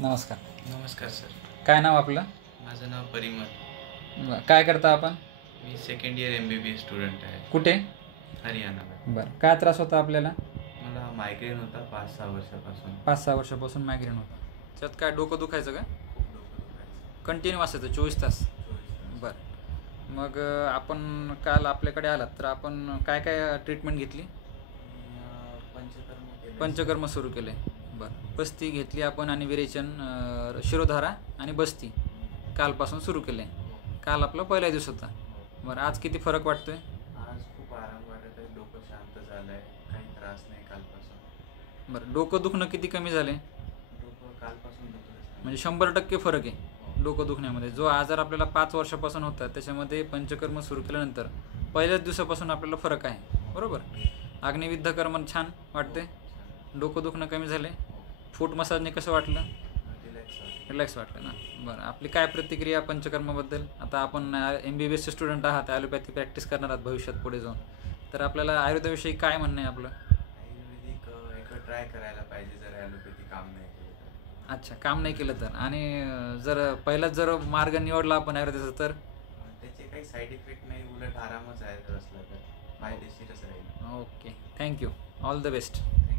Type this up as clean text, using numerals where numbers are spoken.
नमस्कार. नमस्कार सर. काय नाव आपलं? माझं नाव परिमल. काय करता आपण? मी सेकंड इयर MBBS स्टुडंट आहे. कुठे? हरियाणाला. बरं. काय त्रास होता आपल्याला? मला मायग्रेन होता 5-6 वर्षापासून. 5-6 वर्षापासून मायग्रेन होता. त्यात काय डोकं दुखायचं का? खूप डोकं दुखायचं. कंटिन्यू असायचं 24 तास? 24 तास. बरं. मग आपण काल आपल्याकडे आलात तर आपण काय काय ट्रीटमेंट घेतली? पंचकर्म सुरू केले. बरं. बस्ती घेतली आपण आणि विरेचन, शिरोधारा आणि बस्ती कालपासून सुरू केले. काल आपला पहिला दिवस होता. बरं. आज किती फरक वाटतोय? आज खूप आराम वाटत आहे. डोकं शांत झालं आहे. काही त्रास नाही कालपासून. बरं. डोकं दुखणं किती कमी झाले? डोकं कालपासून दुखलं. म्हणजे 100% फरक आहे डोकं दुखण्यामध्ये. जो आजार आपल्याला 5 वर्षापासून होता त्याच्यामध्ये पंचकर्म सुरू केल्यानंतर पहिल्याच दिवसापासून आपल्याला फरक आहे. बरोबर. अग्निविद्ध कर्म छान वाटते. डोकं दुखणं कमी झाले. फूट मसाजने कसं वाटलं? रिलॅक्स वाटलं ना. बरं. आपली काय प्रतिक्रिया पंचकर्माबद्दल? आता आपण MBBSचे स्टुडंट आहात, ॲलोपॅथी प्रॅक्टिस करणार आहात भविष्यात पुढे जाऊन, तर आपल्याला आयुर्वेदाविषयी काय म्हणणं आहे आपलं? आयुर्वेदिक एक ट्राय करायला पाहिजे जर ॲलोपॅथी काम नाही केलं तर. अच्छा. काम नाही केलं तर. आणि जर पहिलाच जर मार्ग निवडला आपण आयुर्वेदाचा तर त्याचे काही साईड इफेक्ट नाही, उलट आरामच आहे. जर असला तर फायदेशीरच राहील. Okay. Thank you. All the best. Thank you.